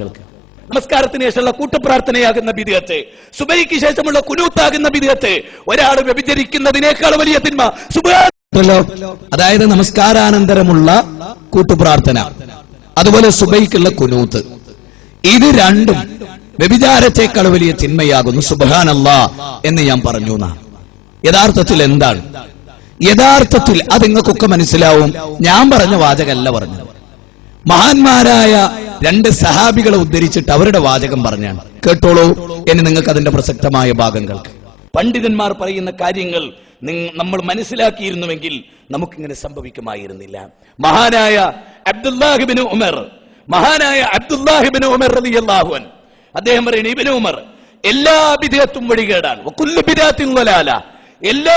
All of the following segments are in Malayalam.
കേൾക്ക്. നമസ്കാരത്തിന് ശേഷമുള്ള കൂട്ടപ്രാർത്ഥനയാകുന്ന ബിദ്അത്ത്, സുബഹിക്ക് ശേഷമുള്ള കുനൂത്താകുന്ന ബിദ്അത്ത്, ഒരാൾ വ്യഭിചരിക്കുന്നതിനേക്കാൾ വലിയ തിന്മ. അതായത് നമസ്കാരാനന്തരമുള്ള കൂട്ടുപ്രാർത്ഥന, അതുപോലെ സുബഹിക്കുള്ള കുനൂത്ത്, ഇത് രണ്ടും വ്യഭിചാരത്തെക്കാൾ വലിയ തിന്മയാകുന്നു. സുബ്ഹാനല്ലാഹ് എന്ന് ഞാൻ പറഞ്ഞു. യഥാർത്ഥത്തിൽ എന്താണ്? യഥാർത്ഥത്തിൽ അത് നിങ്ങൾക്കൊക്കെ മനസ്സിലാവും. ഞാൻ പറഞ്ഞ വാചകമല്ല പറഞ്ഞത്. മഹാന്മാരായ രണ്ട് സഹാബികളെ ഉദ്ധരിച്ചിട്ട് അവരുടെ വാചകം പറഞ്ഞാണ്. കേട്ടോളൂ, ഇനി നിങ്ങൾക്ക് അതിന്റെ പ്രസക്തമായ ഭാഗങ്ങൾക്ക്. പണ്ഡിതന്മാർ പറയുന്ന കാര്യങ്ങൾ നമ്മൾ മനസ്സിലാക്കിയിരുന്നുവെങ്കിൽ നമുക്കിങ്ങനെ സംഭവിക്കുമായിരുന്നില്ല. മഹാനായ അബ്ദുല്ലാഹിബ്നു ഉമർ റളിയല്ലാഹു അൻഹു അദ്ദേഹം പറയുന്നു, ഇബ്നു ഉമർ, എല്ലാ ബിദ്അത്തും വഴികേടാണ്. വകുല്ലു ബിദ്അത്തിൻ ളലാല, എല്ലാ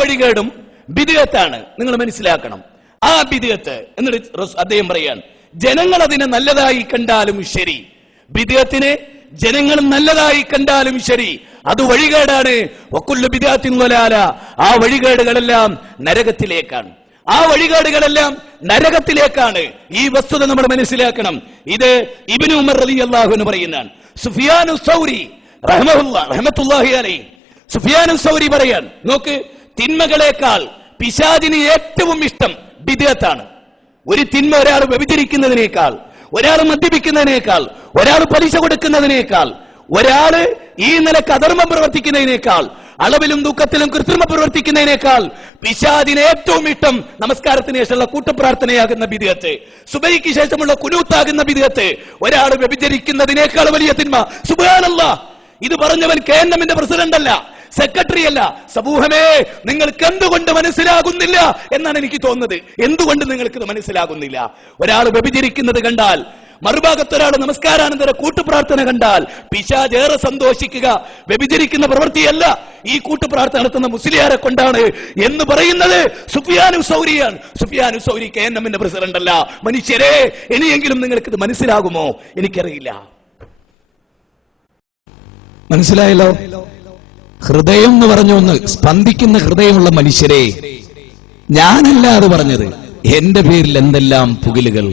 വഴികേടും ബിദ്അത്താണ്. നിങ്ങൾ മനസ്സിലാക്കണം ആ ബിദ്അത്ത്. എന്നിട്ട് അദ്ദേഹം പറയാൻ, ജനങ്ങൾ അതിനെ നല്ലതായി കണ്ടാലും ശരി, ബിദ്അത്തിനെ ജനങ്ങൾ നല്ലതായി കണ്ടാലും ശരി, അത് വഴികേടാണ്. വകുല്ലു ബിദ്അത്തിൻ ളലാല, ആ വഴികേടുകളെല്ലാം നരകത്തിലേക്കാണ്. ഈ വസ്തുത നമ്മൾ മനസ്സിലാക്കണം. ഇത് ഇബ്നു ഉമർ റളിയല്ലാഹു അൻഹു പറയുന്നതാണ്. സുഫിയാനു സൗരി റഹ്മത്തുള്ളാഹി അലൈഹി, സുഫിയാനു സൗരി പറയാൻ, നോക്ക്, തിന്മകളെക്കാൾ പിശാചിന് ഏറ്റവും ഇഷ്ടം ബിദ്അത്താണ്. ഒരു തിന്മ ഒരാൾ വ്യഭിചരിക്കുന്നതിനേക്കാൾ, ഒരാൾ മദ്യപിക്കുന്നതിനേക്കാൾ, ഒരാൾ പലിശ കൊടുക്കുന്നതിനേക്കാൾ, ഒരാള് ഈ നിലക്ക് അധർമ്മം പ്രവർത്തിക്കുന്നതിനേക്കാൾ, അളവിലും ദുഃഖത്തിലും കൃത്രിമ പ്രവർത്തിക്കുന്നതിനേക്കാൾ പിശാചിന് ഏറ്റവും ഇഷ്ടം നമസ്കാരത്തിന് ശേഷമുള്ള കൂട്ടപ്രാർത്ഥനയാകുന്ന ബിദ്അത്ത്, സുബഹിക്ക് ശേഷമുള്ള കുനൂത്താകുന്ന ബിദ്അത്ത്, ഒരാൾ വ്യഭിചരിക്കുന്നതിനേക്കാൾ വലിയ തിന്മ. സുബ്ഹാനല്ലാഹ്, ഇത് പറഞ്ഞവൻ KNMന്റെ പ്രസിഡന്റ് അല്ല, സെക്രട്ടറി അല്ല. സമൂഹമേ, നിങ്ങൾക്ക് എന്തുകൊണ്ട് മനസ്സിലാകുന്നില്ല എന്നാണ് എനിക്ക് തോന്നുന്നത്. എന്തുകൊണ്ട് നിങ്ങൾക്ക് ഇത് മനസ്സിലാകുന്നില്ല? ഒരാൾ വ്യഭിചരിക്കുന്നത് കണ്ടാൽ, മറുഭാഗത്ത് ഒരാൾ നമസ്കാരാനന്തര കൂട്ടുപ്രാർത്ഥന കണ്ടാൽ പിശാച് ഏറെ സന്തോഷിക്കുക വ്യഭിചരിക്കുന്ന പ്രവൃത്തിയല്ല, ഈ കൂട്ടുപ്രാർത്ഥന നടത്തുന്ന മുസ്ലിയാരെ കൊണ്ടാണ് എന്ന് പറയുന്നത് സുഫിയാനു സൗരിയാണ്. സുഫിയാനു സൗരി KNMന്റെ പ്രസിഡന്റ് അല്ല. മനുഷ്യരെ, ഇനിയെങ്കിലും നിങ്ങൾക്ക് ഇത് മനസ്സിലാകുമോ? എനിക്കറിയില്ല. മനസ്സിലായല്ലോ? ഹൃദയം എന്ന് പറഞ്ഞ ഒന്ന്, സ്പന്ദിക്കുന്ന ഹൃദയമുള്ള മനുഷ്യരെ, ഞാനല്ല അത് പറഞ്ഞത്. എന്റെ പേരിൽ എന്തെല്ലാം പുകിലുകൾ.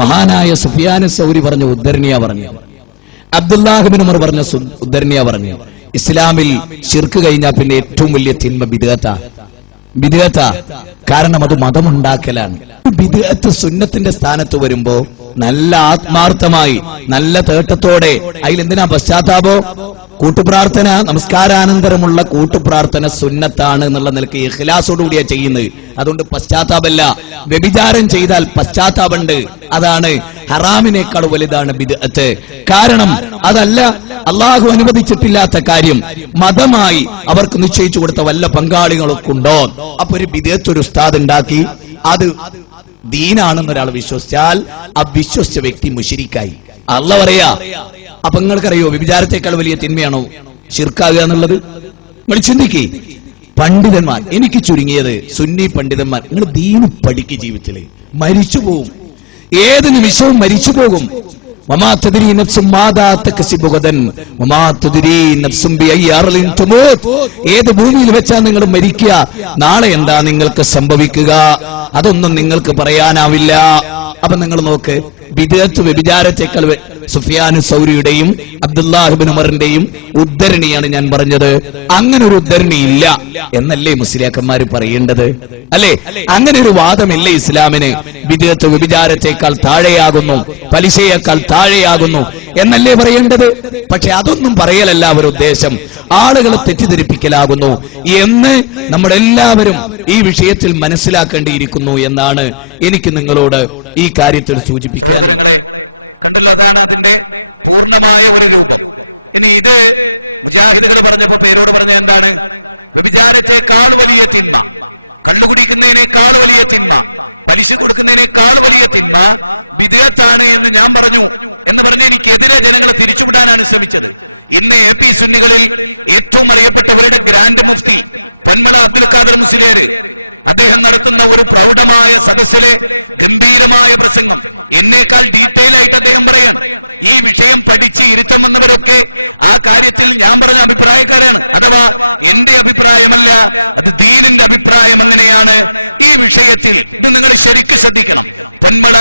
മഹാനായ സുഫിയാനു സൗരി പറഞ്ഞ ഉദ്ധരണിയാ പറഞ്ഞു, അബ്ദുല്ലാഹിബ്നു ഉമർ പറഞ്ഞ ഉദ്ധരണിയാ പറഞ്ഞു. ഇസ്ലാമിൽ ശിർക്ക് കഴിഞ്ഞാൽ പിന്നെ ഏറ്റവും വലിയ തിന്മ ബിദ്അത്താ. കാരണം അത് മതമുണ്ടാക്കലാണ്. ബിദ്അത്ത് സുന്നത്തിന്റെ സ്ഥാനത്ത് വരുമ്പോ നല്ല ആത്മാർത്ഥമായി, നല്ല തേട്ടത്തോടെ, അതിലെന്തിനാ പശ്ചാത്താപോ? കൂട്ടുപ്രാർത്ഥന, നമസ്കാരാനന്തരമുള്ള കൂട്ടുപ്രാർത്ഥന സുന്നത്താണ് എന്നുള്ള നിലയ്ക്ക് ഇഖ്ലാസോടുകൂടിയാ ചെയ്യുന്നത്. അതുകൊണ്ട് പശ്ചാത്താപല്ല. വ്യഭിചാരം ചെയ്താൽ പശ്ചാത്താപമുണ്ട്. അതാണ് ഹറാമിനേക്കാൾ വലുതാണ് ബിദ്അത്ത്. കാരണം അതല്ല അള്ളാഹു അനുവദിച്ചിട്ടില്ലാത്ത കാര്യം മതമായി അവർക്ക് നിശ്ചയിച്ചു കൊടുത്ത വല്ല പങ്കാളികളൊക്കെ ഉണ്ടോ? അപ്പൊ ഒരു ബിദ്അത്ത് ഒരു ഉസ്താദ് ഉണ്ടാക്കി അത് ദീനാണെന്ന് ഒരാൾ വിശ്വസിച്ചാൽ ആ വിശ്വസിച്ച വ്യക്തി മുശ്രിക്കായി. അള്ളാഹു പറയാ. അപ്പൊ നിങ്ങൾക്കറിയോ വ്യഭിചാരത്തെക്കാൾ വലിയ തിന്മയാണോ ശിർക്കാകുക എന്നുള്ളത്? നിങ്ങൾ ചിന്തിക്കേ. പണ്ഡിതന്മാർ, എനിക്ക് ചുരുങ്ങിയത് സുന്നി പണ്ഡിതന്മാർ, നിങ്ങൾ ദീന് പഠിക്ക്. ജീവിതത്തില് മരിച്ചു പോകും, ഏത് നിമിഷവും മരിച്ചു പോകും. ഏത് ഭൂമിയിൽ വെച്ചാ നിങ്ങൾ മരിക്കുക, നാളെ എന്താ നിങ്ങൾക്ക് സംഭവിക്കുക, അതൊന്നും നിങ്ങൾക്ക് പറയാനാവില്ല. അപ്പൊ നിങ്ങൾ നോക്ക്, ബിദ്അത്ത് വ്യഭിചാരത്തെക്കാൾ സുഫിയാനു സൗരിയുടെയും അബ്ദുല്ലാഹിബ്നു ഉമറിന്റെയും ഉദ്ധരണിയാണ് ഞാൻ പറഞ്ഞത്. അങ്ങനെ ഒരു ഉദ്ധരണി ഇല്ല എന്നല്ലേ മുസ്ലിയാക്കന്മാർ പറയേണ്ടത്? അല്ലെ? അങ്ങനെ ഒരു വാദമില്ലേ ഇസ്ലാമിന്? ബിദ്അത്ത് വ്യഭിചാരത്തെക്കാൾ താഴെയാകുന്നു, പലിശയേക്കാൾ താഴെയാകുന്നു എന്നല്ലേ പറയേണ്ടത്? പക്ഷെ അതൊന്നും പറയലല്ല അവർ ഉദ്ദേശം, ആളുകളെ തെറ്റിദ്ധരിപ്പിക്കലാകുന്നു എന്ന് നമ്മളെല്ലാവരും ഈ വിഷയത്തിൽ മനസ്സിലാക്കേണ്ടിയിരിക്കുന്നു എന്നാണ് എനിക്ക് നിങ്ങളോട് ഈ കാര്യത്തിൽ സൂചിപ്പിക്കുക. സഹോദരങ്ങളെ, കണ്ടല്ലോ, അതാണ് അതിന്റെ പൂർണ്ണമായ ഒരു രൂപം. ഇനി ഇത് മുജാഹിദുകൾ പറഞ്ഞപ്പോ പേരോട് പറഞ്ഞ എന്താണ്? വ്യഭിചാരത്തെക്കാൾ വലിയ തിന്മ, കള്ളുകുടിക്കുന്നതിനേക്കാൾ വലിയ തിന്മ, പലിശ കൊടുക്കുന്നതിനേക്കാൾ വലിയ തിന്മ ബിദ്അത്താണ് എന്ന് ഞാൻ പറഞ്ഞു എന്ന് പറഞ്ഞ് എനിക്കെതിരെ ജനങ്ങളെ തിരിച്ചുവിടാനാണ് ശ്രമിച്ചത്. ഇന്ന് AP സുന്നികളിൽ ഏറ്റവും അറിയപ്പെട്ടവരുടെ ഗ്രാൻഡ് മുഫ്തി പൊന്മള അബ്ദുൽ ഖാദർ മുസ്ലിയാർ അദ്ദേഹം നടത്തുന്ന ഒരു പ്രൗഢമായ സദസ്സിലെ ഗംഭീരമായ പ്രസംഗം എന്നേക്കാൾ ഡീറ്റെയിൽ ആയിട്ട് അദ്ദേഹം പറയാണ്. ഈ വിഷയം പഠിച്ച് ഇരുത്തം വന്നവരൊക്കെ ആ കാര്യത്തിൽ ഞാൻ പറഞ്ഞ അഭിപ്രായക്കാരാണ്. അഥവാ എന്റെ അഭിപ്രായമല്ല, അത് ദീനിന്റെ അഭിപ്രായം. അങ്ങനെയാണ് ഈ വിഷയത്തിൽ. ഇത് നിങ്ങൾ ശരിക്കും ശ്രദ്ധിക്കണം. പൊന്മള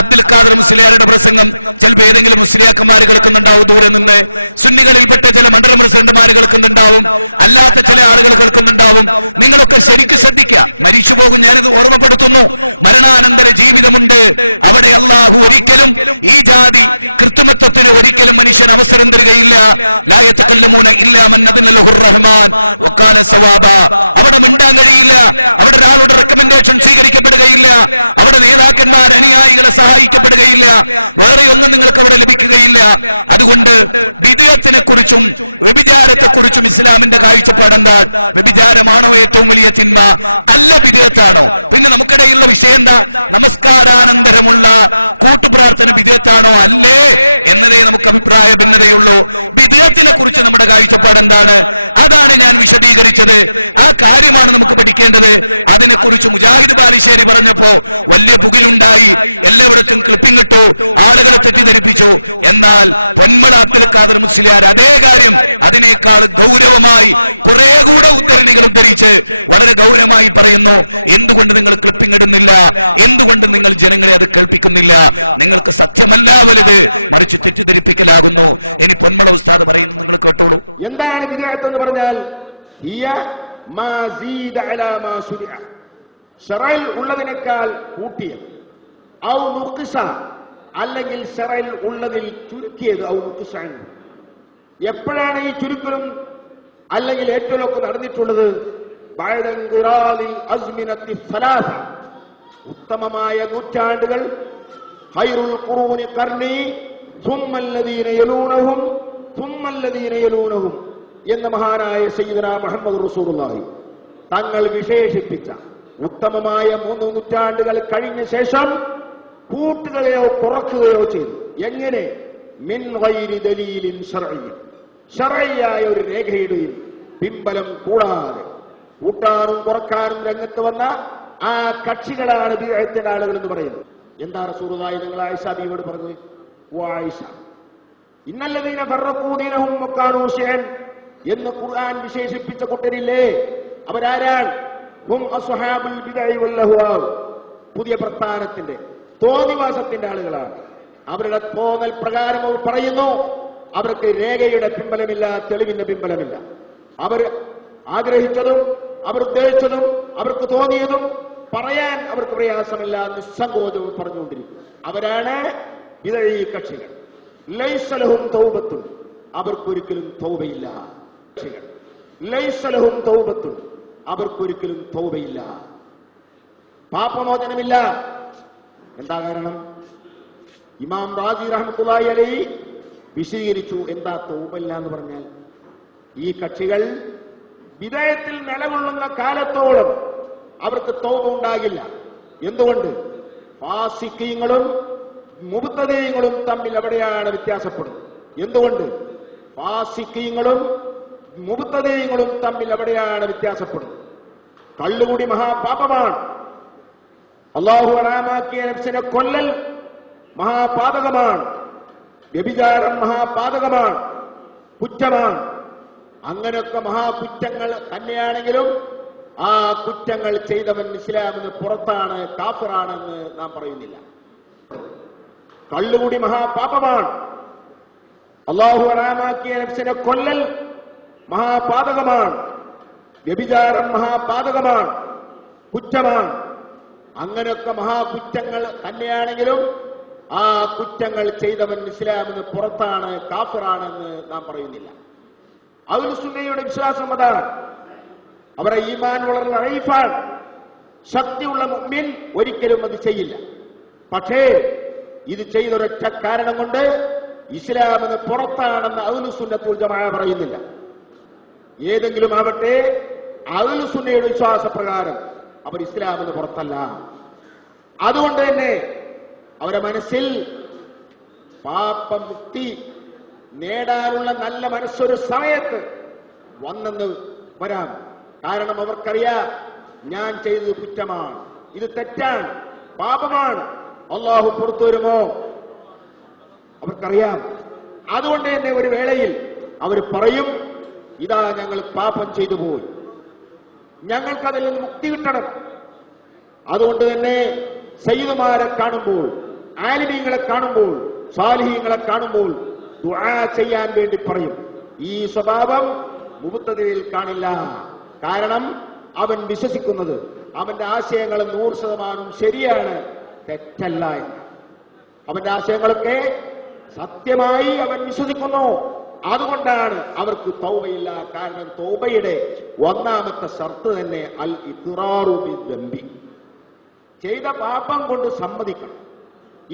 അബ്ദുൽ ഖാദർ മുസ്ലിയാരുടെ പ്രസംഗം ചിലപ്പോൾ ഏതെങ്കിലും മുസ്ലിയാക്കന്മാർ കേൾക്കുന്നുണ്ടാവും, ദൂരെ നിന്ന് സുന്നികളിൽപ്പെട്ട ചില മണ്ഡലം പ്രസിഡന്റുമാർ കേൾക്കുന്നുണ്ടാവും, അല്ലാത്ത ചില ആളുകൾ കേൾക്കുന്നുണ്ടാവും. നിങ്ങളൊക്കെ ശരിക്കും ശ്രദ്ധിക്കുക. മരിച്ചു പോകും, ഞാനിത് ഓർമ്മപ്പെടുത്തുന്നു. മരണാനന്തര ജീവിതമുണ്ട്. അവിടെ അള്ളാഹു ഒരിക്കലും ഈ ജാതി കൃത്രിമത്വത്തിന് ഒരിക്കലും മനുഷ്യൻ അവസരം തരികയില്ല. ലാ യതകല്ലമൂന ഇല്ലാ മൻ അദന ലഹുർ റഹ്മാൻ വകാന സവാബ. അവിടെ മിണ്ടാൻ കഴിയില്ല. അവിടെ ഒരാളുടെ റെക്കമെൻഡേഷൻ സ്വീകരിക്കപ്പെടുകയില്ല. അവിടെ നേതാക്കന്മാർ അനുയായികളെ സഹായിക്കപ്പെടുകയില്ല. വേറെ ഒന്നും നിങ്ങൾക്ക് അവിടെ ലഭിക്കുകയില്ല. അതുകൊണ്ട് ബിദ്അത്തിനെ കുറിച്ചും വ്യഭിചാരത്തെ കുറിച്ചും ഇസ്ലാമിന്റെ കാഴ്ചപ്പാട് എന്താ? വ്യഭിചാരമാണോ ഏറ്റവും വലിയ തിന്മ? അല്ല, ബിദ്അത്താണോ? പിന്നെ നമുക്കിടയിലുള്ള വിഷയം എന്താ? നമസ്കാരാനന്തരമുള്ള കൂട്ടുപ്രാർത്ഥന ബിദ്അത്താണോ അല്ലേ എന്നതേ നമുക്ക് അഭിപ്രായ ഭിന്നതയുള്ളൂ. ബിദ്അത്തിനെ കുറിച്ച് നമ്മുടെ കാഴ്ചപ്പാട് എന്താണ്? അതാണ് ഞാൻ വിശദീകരിച്ചത്. ആ കാര്യമാണ് നമുക്ക് പഠിക്കേണ്ടത്. അതിനെക്കുറിച്ച് മുജാഹിദ് ബാലുശ്ശേരി പറഞ്ഞപ്പോ വലിയ പുകിലുണ്ടായി, എല്ലായിടത്തും ക്ലിപ്പിംഗ് ഇട്ടു, ആളുകളെ തെറ്റിദ്ധരിപ്പിച്ചു. എന്നാൽ പൊന്മള അബ്ദുൽ ഖാദർ മുസ്ലിയാർ അതേ കാര്യം അതിനേക്കാൾ ഗൗരവമായി കുറെ കൂടെ ഉദ്ധരണികൾ ഉദ്ധരിച്ച് വളരെ ഗൗരവമായി പറയുന്നു. എന്തുകൊണ്ട് നിങ്ങൾ ക്ലിപ്പിംഗ് ഇടുന്നില്ല? എന്തുകൊണ്ട് നിങ്ങൾ ജനങ്ങളെ അത് കേൾപ്പിക്കുന്നില്ല? നിങ്ങൾക്ക് സത്യമല്ല വലുത്, മറിച്ച് തെറ്റിദ്ധരിപ്പിക്കലാകുന്നു. ഇനി പൊന്മള ഉസ്താദ് പറയുന്നു, നിങ്ങൾ കേട്ടോളൂ. എന്താണ് ബിദ്അത്ത് എന്ന് പറഞ്ഞാൽ? ഹിയ മാ സീദ അലാ മാ ശുരിഅ, ശറഇൽ ഉള്ളതിനേക്കാൾ കൂട്ടിയത്. ഔ നുഖ്സ, അല്ലെങ്കിൽ ശറഇൽ ഉള്ളതിൽ ചുരുക്കിയത്. ഔ നുഖ്സൻ. എപ്പോഴാണ് ഈ ചുരുക്കലും അല്ലെങ്കിൽ ഏറ്റവുമൊക്കെ നടന്നിട്ടുള്ളത്? ബഅദ ഇൻഖിറാദിൽ അസ്മിനത്തി സലാസ, ഉത്തമമായ നൂറ്റാണ്ടുകൾ, ഖൈറുൽ ഖുറൂനി ഖർനി സുമ്മ അല്ലദീന യലൂനഹും സുമ്മ അല്ലദീന യലൂനഹും എന്ന മഹാനായ സയ്യിദനാ മുഹമ്മദ് റസൂലുള്ളാഹി തങ്ങൾ വിശേഷിപ്പിച്ച ഉത്തമമായ 3 നൂറ്റാണ്ടുകൾ കഴിഞ്ഞ ശേഷം കൂട്ടുകയോ കുറക്കുകയോ ചെയ്തു. എങ്ങനെ? മിൻ ഗൈരി ദലീലിൻ ശർഇയ്യ, ശർഇയ്യായ ഒരു രേഖയുടെയും പിമ്പലം കൂടാതെ കൂട്ടാനും കുറക്കാനും രംഗത്ത് വന്ന ആ കക്ഷികളാണ് ബിദ്അത്തിന്റെ ആളുകൾ എന്ന് പറയുന്നത്. എന്താ റസൂലുള്ളാഹി നിങ്ങൾ ആയിഷ ബീവിയോട് പറഞ്ഞത്? ആയിഷ, ഇന്നല്ലദീന ഫറഖൂ ദീനഹും വകാനൂ ശിഅൻ എന്ന് ഖുർആൻ വിശേഷിപ്പിച്ച കൂട്ടരില്ലേ, അവരാരാണ്? ഹും അസ്ഹാബുൽ ബിദ്അഇ വൽ അഹ്വാ, പുതിയ പ്രസ്ഥാനത്തിന്റെ തോന്നിവാസത്തിന്റെ ആളുകളാണ്. അവരുടെ തോന്നൽ പ്രകാരം അവർ പറയുന്നു. അവർക്ക് രേഖയുടെ പിമ്പലമില്ല, തെളിവിന്റെ പിമ്പലമില്ല. അവർ ആഗ്രഹിച്ചതും അവർ ഉദ്ദേശിച്ചതും അവർക്ക് തോന്നിയതും പറയാൻ അവർക്ക് പ്രയാസമില്ല, നിസ്സങ്കോചവും പറഞ്ഞുകൊണ്ടിരിക്കും. അവരാണ് ബിദ്അഈ കക്ഷികൾ. ലൈസ ലഹും തൗബത്തുൻ, അവർക്കൊരിക്കലും തൗബയില്ല. ലൈസ ലഹും തൗബത്തുൻ, അവർക്കൊരിക്കലും തൗബയില്ല, പാപമോചനമില്ല. എന്താ കാരണം? ഇമാം റാസി റഹ്മത്തുള്ളാഹി അലൈഹി വിശദീകരിച്ചു എന്താ തൗബയില്ല എന്ന് പറഞ്ഞാൽ. ഈ കക്ഷികൾ ബിദ്അത്തിൽ നിലകൊള്ളുന്ന കാലത്തോളം അവർക്ക് തൗബ ഉണ്ടാകില്ല. എന്തുകൊണ്ട്? ഫാസിഖീങ്ങളും മുബ്തദീങ്ങളും തമ്മിൽ എവിടെയാണ് വ്യത്യാസപ്പെടുന്നത്? എന്തുകൊണ്ട്? ഫാസിഖീങ്ങളും മുബ്തദീങ്ങളും തമ്മിൽ എവിടെയാണ് വ്യത്യാസപ്പെടുന്നത്? കള്ളുകൂടി മഹാപാപമാണ്. അല്ലാഹു ഹറാമാക്കിയ നഫ്സിനെ കൊല്ലൽ മഹാപാതകമാണ്. വ്യഭിചാരം മഹാപാതകമാണ്, കുറ്റമാണ്. അങ്ങനെയൊക്കെ മഹാകുറ്റങ്ങൾ തന്നെയാണെങ്കിലും ആ കുറ്റങ്ങൾ ചെയ്തവൻ ഇസ്ലാമിന് പുറത്താണ്, കാഫിറാണെന്ന് നാം പറയുന്നില്ല. കള്ളുകൂടി മഹാപാപമാണ്. അല്ലാഹു ഹറാമാക്കിയ നഫ്സിനെ കൊല്ലൽ മഹാപാതകമാണ്. വ്യഭിചാരം മഹാപാതകമാണ്, കുറ്റമാണ്. അങ്ങനെയൊക്കെ മഹാകുറ്റങ്ങൾ തന്നെയാണെങ്കിലും ആ കുറ്റങ്ങൾ ചെയ്തവൻ ഇസ്ലാമിന് പുറത്താണ്, കാഫിറാണെന്ന് നാം പറയുന്നില്ല. അഹ്ലു സുന്നയുടെ വിശ്വാസം അതാണ്. അവരുടെ ഈമാൻ വളരെ ലൈഫാണ്. ശക്തിയുള്ള മുഅ്മിൻ ഒരിക്കലും അത് ചെയ്യില്ല. പക്ഷേ ഇത് ചെയ്തൊരൊറ്റ കാരണം കൊണ്ട് ഇസ്ലാമിന് പുറത്താണെന്ന് അഹ്ലു സുന്നത്ത് വൽ ജമാഅ പറയുന്നില്ല. ഏതെങ്കിലും ആവട്ടെ, അഹ്ലു സുന്നയുടെ വിശ്വാസപ്രകാരം അവർ ഇസ്ലാമിന് പുറത്തല്ല. അതുകൊണ്ട് തന്നെ അവരുടെ മനസ്സിൽ പാപമുക്തി നേടാനുള്ള നല്ല മനസ്സൊരു സമയത്ത് വന്നെന്ന് വരാം. കാരണം അവർക്കറിയാം ഞാൻ ചെയ്തത് കുറ്റമാണ്, ഇത് തെറ്റാണ്, പാപമാണ്, അള്ളാഹു പുറത്തു വരുമോ? അവർക്കറിയാം. അതുകൊണ്ട് തന്നെ ഒരു വേളയിൽ അവർ പറയും, ഇതാ ഞങ്ങൾ പാപം ചെയ്തു പോയി, ഞങ്ങൾക്കതിൽ നിന്ന് മുക്തി കിട്ടണം. അതുകൊണ്ട് തന്നെ സയ്യിദുമാരെ കാണുമ്പോൾ, ആലിമീങ്ങളെ കാണുമ്പോൾ, സാലിഹീങ്ങളെ കാണുമ്പോൾ ദുആ ചെയ്യാൻ വേണ്ടി പറയും. ഈ സ്വഭാവം മുബ്തദിയിൽ കാണില്ല. കാരണം അവൻ വിശ്വസിക്കുന്നത് അവന്റെ ആശയങ്ങൾ 100% ശരിയാണ്, തെറ്റല്ല എന്ന്. അവന്റെ ആശയങ്ങളൊക്കെ സത്യമായി അവൻ വിശ്വസിക്കുന്നു. അതുകൊണ്ടാണ് അവർക്ക് തൗബയില്ല. കാരണം തൗബയുടെ ഒന്നാമത്തെ ഷർത്ത് തന്നെ അൽ ഇഖ്റാറു ബിദ്ദംബി, ചെയ്ത പാപം കൊണ്ട് സമ്മതിക്കണം.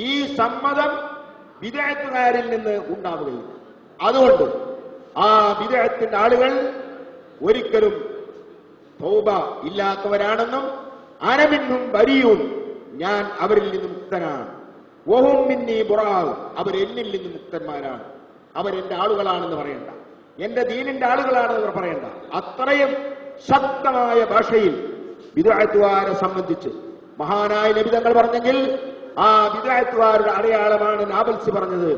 ഈ സമ്മതം ബിദ്അത്തുകാരിൽ നിന്ന് ഉണ്ടാവുകയില്ല. അതുകൊണ്ട് ആ ബിദ്അത്തിന്റെ ആളുകൾ ഒരിക്കലും തൗബ ഇല്ലാത്തവരാണെന്നും അനമിന്നും ബരിയൂൻ, ഞാൻ അവരിൽ നിന്ന് മുക്തനാണ്, വഹും മിന്നീ ബുറാഉ, അവർ എന്നിൽ നിന്ന് മുക്തന്മാരാണ്, അവരെന്റെ ആളുകളാണെന്ന് പറയണ്ട, എന്റെ ദീനിന്റെ ആളുകളാണെന്ന് പറയണ്ട. അത്രയും ശക്തമായ ഭാഷയിൽ ബിദ്അത്തുകാരെ സംബന്ധിച്ച് മഹാനായ നബി തങ്ങൾ പറഞ്ഞെങ്കിൽ ആ ബിദ്അത്തുകാരുടെ അടയാളമാണ് നാബൽസി പറഞ്ഞത്,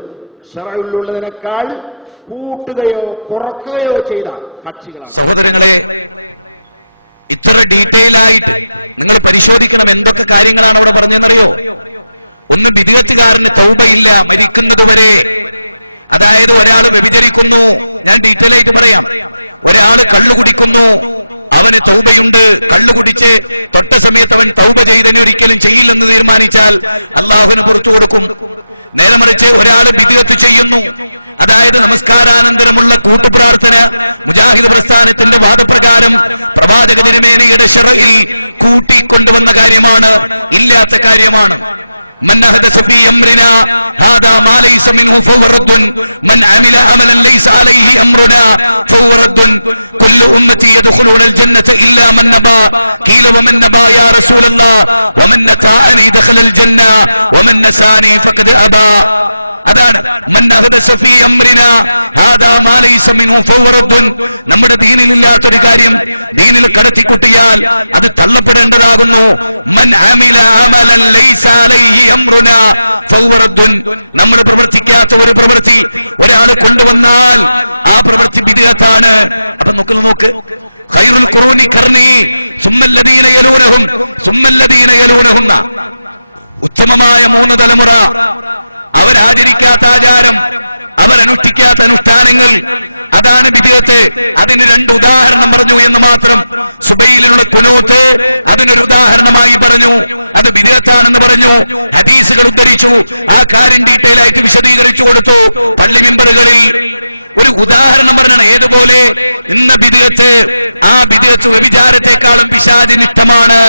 ശറഉള്ളതിനേക്കാൾ കൂട്ടുകയോ കുറക്കുകയോ ചെയ്ത കക്ഷികളാണ്. സഹോദരങ്ങളെ, ഇത്ര ഡീറ്റെയിൽ ആയിട്ട് നിങ്ങൾ പരിശോധിക്കണം എന്തൊക്കെ കാര്യങ്ങളാണ് അവിടെ പറഞ്ഞതെന്നറിയോ? ഒന്ന്, ബിദ്അത്തുകാരന് തൗബയില്ല മരിക്കുന്നതുവരെ. അതായത് ഒരാൾ വ്യഭിചരിക്കുന്നു, ഞാൻ ഡീറ്റെയിൽ ആയിട്ട് പറയാം. ഒരാൾ കള്ളു കുടിക്കുന്നു, അവന് തൗബയുണ്ട്. കള്ളു കുടിച്ച് തൊട്ട സമയത്ത് അവൻ തൗബ ചെയ്തതിനെ ഒരിക്കലും ചെയ്യില്ലെന്ന് തീരുമാനിച്ചാൽ അള്ളാഹുവിന് പുറത്തു കൊടുക്കും. നേരെ മറിച്ച് ഒരാൾ ബിദ്അത്ത് ചെയ്യുന്നു, അതായത് നമസ്കാരാനന്തരമുള്ള കൂട്ടുപ്രാർത്ഥന മുജാഹിദ് പ്രസ്ഥാനത്തിന്റെ വാദപ്രകാരം പ്രവാചക തിരുമേനിയുടെ ശറഇൽ കൂട്ടിക്കൊണ്ടുവന്ന കാര്യമാണ്, ഇല്ലാത്ത കാര്യമാണ്. من أحدث في أمرنا هذا ما ليس منه فهو رد من عمل عملا ليس عليه أمرنا فهو رد كل أمتي يدخلون الجنة إلا من نبى قيل ومن نبى يا رسول الله ومن أطاعني دخل الجنة ومن نساني فقد أبى. അതാണ് മൻ അഹ്ദസ ഫീ അംരിനാ ഹാദാ മാ ലൈസ മിൻഹു ഫഹുവ റദ്ദുൻ. നമ്മുടെ ദീനിലില്ലാത്തൊരു കാര്യം ദീനിൽ കടത്തിക്കുട്ടിയാൽ അത് തള്ളപ്പെടേണ്ടതാകുന്നു. മൻ അമില അമലൻ ലൈസ അലൈഹി അംറുനാ ഫഹുവ റദ്ദുൻ. നമ്മൾ പ്രവർത്തിക്കാത്ത ഒരു പ്രവൃത്തി ഒരാൾ കൊണ്ടുവന്നാൽ ആ പ്രവൃത്തി ബിദ്അത്താണ്. അപ്പൊ നോക്ക്, ഖൈറുൽ ഖുറൂനി ഖർനി സുമ്മല്ലദീന യലൂനഹും സുമ്മല്ലദീന യലൂനഹും. ഉത്തമമായ 3 തലമുറ, അവരാചരിക്കാത്ത ആചാരം, അവരനുഷ്ഠിക്കാത്ത അനുഷ്ഠാനങ്ങൾ, അതാണ് ബിദ്അത്ത്. അതിന് 2 ഉദാഹരണം പറഞ്ഞു എന്ന് മാത്രം. സുബൈയിലുള്ള ഖുനൂത്ത് അതിനൊരു ഉദാഹരണമായി പറഞ്ഞു, അത് ബിദ്അത്താണെന്ന് പറഞ്ഞു. ഹദീസുകൾ ഉദ്ധരിച്ചു, ആ കാര്യം ഡീറ്റെയിൽ ആയിട്ട് വിശദീകരിച്ചു കൊടുത്തു. പള്ളി മിമ്പറുകളിൽ ഒരു ഉദാഹരണം പറഞ്ഞാണ്. ഏതുപോലെ? ഇന്ന ബിദ്അത്ത്, ആ ബിദ്അത്ത് വ്യഭിചാരത്തെക്കാളും പിശാചിനിഷ്ടമാണ്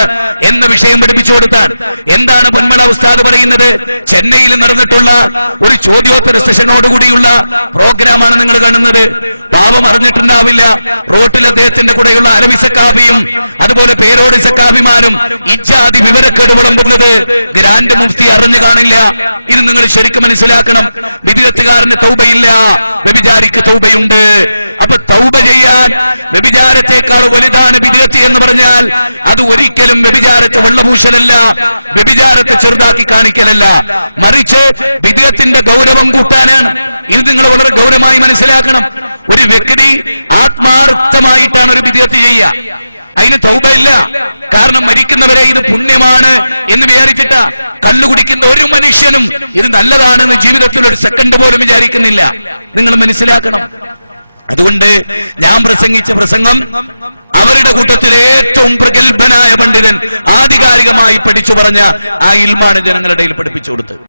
എന്ന വിഷയം പഠിപ്പിച്ചു കൊടുത്താൽ. എന്താണ് പൊന്മള ഉസ്താദ് പറയുന്നത്? ചെന്നൈയിൽ നടന്നിട്ടുള്ള ഒരു ചോദ്യോത്തര സെഷനോടുകൂടിയുള്ള പ്രോഗ്രാമാണ് നിങ്ങൾ കാണുന്നത്. പാപം അറിഞ്ഞിട്ടുണ്ടാവില്ല. റോട്ടിൽ അദ്ദേഹത്തിന്റെ കൂടെയുള്ള അലവി സക്കാഫിയും അതുപോലെ പേരോട് സക്കാഫിമാരും ഇജാതി വിവരക്കേട് വിളമ്പുന്നത് ഗ്രാൻഡ് മുഫ്തി അറിഞ്ഞു കാണില്ല. ഇത് നിങ്ങൾ ശരിക്കും മനസ്സിലാക്കണം. ബിദ്അത്തുകാരന് തൗബയില്ല, വ്യഭിചാരിക്ക് തൗബയുണ്ട്. അപ്പൊ തൗബ ചെയ്യാൻ വ്യഭിചാരത്തെക്കാൾ വലുതാണ് ബിദ്അത്ത് എന്ന് പറഞ്ഞാൽ അത് ഒരിക്കലും വ്യഭിചാരത്തെ വെള്ളപൂശലല്ല, വ്യഭിചാരത്തെ ചെറുതാക്കി കാണിക്കലല്ല, മറിച്ച് ബിദ്അത്തിന്റെ ഗൗരവം കൂട്ടാനാണ്. ഇത് നിങ്ങൾ വളരെ ഗൗരവമായി മനസ്സിലാക്കണം. ഒരു വ്യക്തി ആത്മാർത്ഥമായിട്ടാണ് ഒരു ബിദ്അത്ത് ചെയ്യുക, അതിന് തൗബയില്ല. കാരണം മരിക്കുന്നവരെ ഇത് പുണ്യമാണ് എന്ന് വിചാരിച്ചിട്ടാ. കള്ളുകുടിക്കുന്ന ഒരു മനുഷ്യനും ഇത് നല്ലതാണെന്ന് ജീവിതത്തിൽ ഒരു സെക്കൻഡ് പോലും വിചാരിക്കുന്നില്ല. നിങ്ങൾ മനസ്സിലാക്കണം. അതുകൊണ്ട് ഞാൻ പ്രസംഗിച്ച പ്രസംഗം അവരുടെ കൂട്ടത്തിൽ ഏറ്റവും പ്രഗത്ഭനായ പണ്ഡിതൻ ആധികാരികമായി പഠിച്ചു പറഞ്ഞ ആ ഇൽമാണ് ജനങ്ങളുടെ ഇടയിൽ പഠിപ്പിച്ചു കൊടുത്തത്.